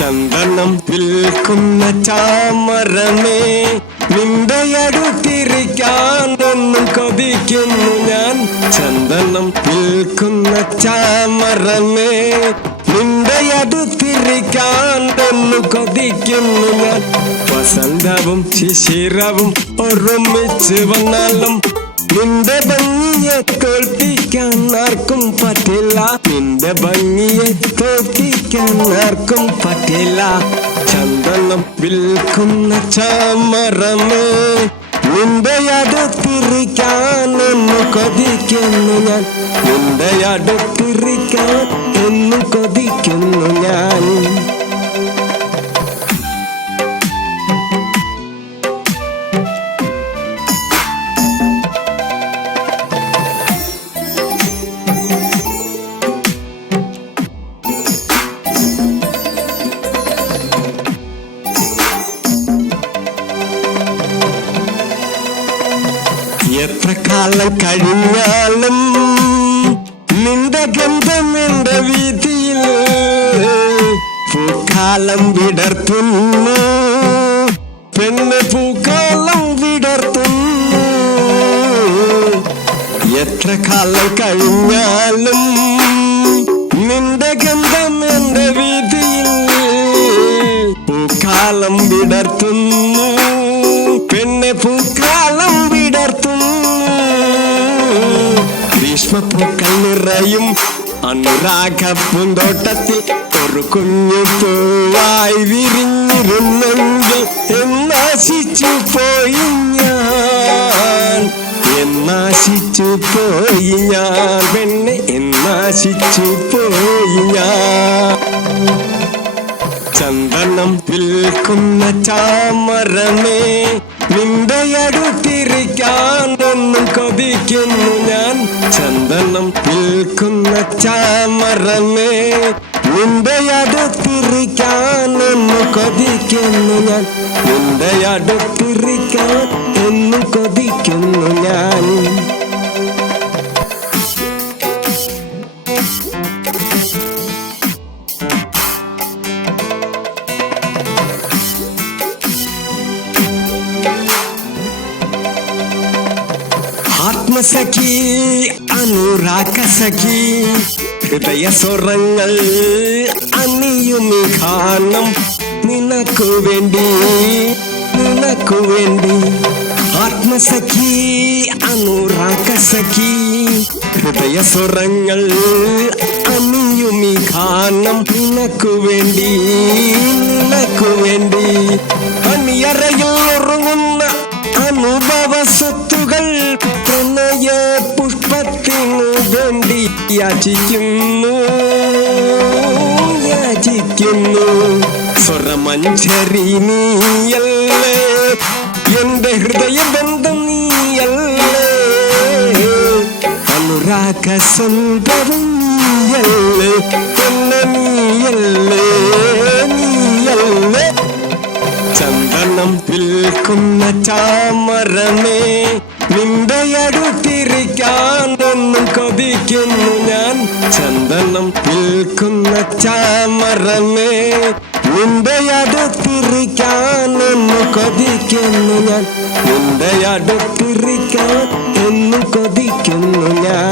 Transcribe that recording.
ചന്ദനം വിൽക്കുന്ന ചാമരമേ, നിന്റെ അടുത്തിരിക്കാൻ എന്നും കൊതിക്കുന്നു ഞാൻ. ചന്ദനം വിൽക്കുന്ന ചാമരമേ, നിന്റെ അടുത്തിരിക്കാൻ എന്നും കൊതിക്കുന്നു ഞാൻ. വസന്തവും ശിശിരവും ഒരുമിച്ച് വന്നാലും നിന്റെ ഭംഗിയെ തോൽപ്പിക്കാൻ ആർക്കും പറ്റില്ല. നിന്റെ ഭംഗിയെ തോൽപ്പിക്കാൻ ആർക്കും പറ്റില്ല. ചന്ദനം വിൽക്കുന്ന ചാമരമേ, നിന്റെ അടുത്തിരിക്കാൻ എന്ന് കൊതിക്കുന്നു ഞാൻ. നിന്റെ അടുത്തിരിക്കാൻ എന്ന് കൊതിക്കുന്നു ഞാൻ. എത്ര കാലം കഴിഞ്ഞാലും നിന്റെ ഗന്ധം എന്റെ വീതിയിൽ പൂക്കാലം വിടർത്തുന്നു. പെണ്ണ് പൂക്കാലം വിടർത്തുന്നു. എത്ര കാലം കഴിഞ്ഞാലും നിന്റെ ഗന്ധം എന്റെ വീതിയിൽ പൂക്കാലം വിടർത്തുന്നു. പെണ്ണ് പൂക്കാലം വിടർത്തുന്നു. ഗ്രീഷ്മപ്പൂക്കൾ നിറയും അനുരാഗ പൂന്തോട്ടത്തിൽ ഒരു കുഞ്ഞു പൂവായി വിരിഞ്ഞിരുന്നെങ്കിൽ എന്നാശിച്ചു പോയി ഞാൻ. എന്നാശിച്ചു പോയി ഞാൻ പെണ്ണെ, എന്നാശിച്ചു പോയി ഞാൻ. ചന്ദനം വിൽക്കുന്ന ചാമരമേ, നിന്റെ അടുത്തിരിക്കാൻ എന്നും കൊതിക്കുന്നു ഞാൻ. ചന്ദനം വിൽക്കുന്ന ചാമരമേ, നിന്റെ അടുത്തിരിക്കാൻ എന്നും കൊതിക്കുന്നു ഞാൻ. നിന്റെ അടുത്തിരിക്കാൻ എന്നും കൊതിക്കുന്നു ഞാൻ. ആത്മസഖി അനുരാഗ സഖി, ഹൃദയ സ്വരങ്ങൾ അണിയുമി ഗാനം നിനക്കു വേണ്ടി, നിനക്കു വേണ്ടി. ആത്മസഖി അനുരാഗ സഖി, ഹൃദയ സ്വരങ്ങൾ അണിയുമി ഗാനം നിനക്കു വേണ്ടി, നിനക്കു വേണ്ടി. അണിയറയിൽ ഉറങ്ങുന്ന അനുഭവ സ്വത്തുകൾ പ്രണയ പുഷ്പത്തിനു വേണ്ടി യാചിക്കുന്നു, യാചിക്കുന്നു. സ്വരമഞ്ജരി നീയല്ലേ, എന്റെ ഹൃദയബന്ധം നീയല്ലേ. അനുരാഗ സുന്ദരം നീയല്ലേ, എന്നെ നീയല്ലേ, നീയല്ലേ. ചന്ദനം വിൽക്കുന്ന ചാമരമേ, നിന്റെ അടുത്തിരിക്കാൻ എന്നും കൊതിക്കുന്നു ഞാൻ. ചന്ദനം വിൽക്കുന്ന ചാമരമേ, നിന്റെ അടുത്തിരിക്കാൻ എന്നും കൊതിക്കുന്നു ഞാൻ. നിന്റെ അടുത്തിരിക്കാൻ എന്നും കൊതിക്കുന്നു ഞാൻ.